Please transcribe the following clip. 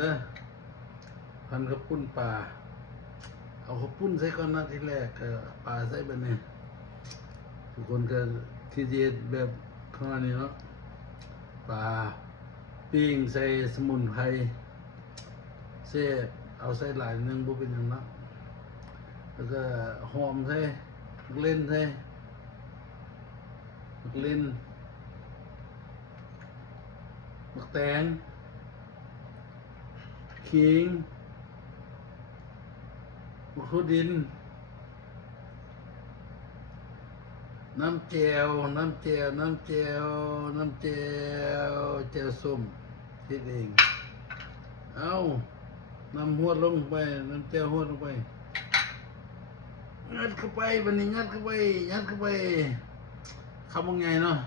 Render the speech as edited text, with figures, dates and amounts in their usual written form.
เด้อพันข้าวปุ้นปลาเอาข้าวปุ้นใส่ก่อนนะที่แรกก็ปลาใส่แบบนี้ทุกคนก็ที่เด็ดแบบข้างนี้เนาะปลาปิ้งใส่สมุนไพรเส้เอาใส่หลายนึงบ่เป็นหยังเนาะแล้วก็หอมใส่เล่นใส่เล่นมะแตงขิงมะขูดดินน้ำแจ่วแจ่วส้มคิดเองเอาน้ำหวดลงไปน้ำแจ่วหวดลงไปงัดเข้าไปบันนี้งัดเข้าไปคำว่าไงเนาะ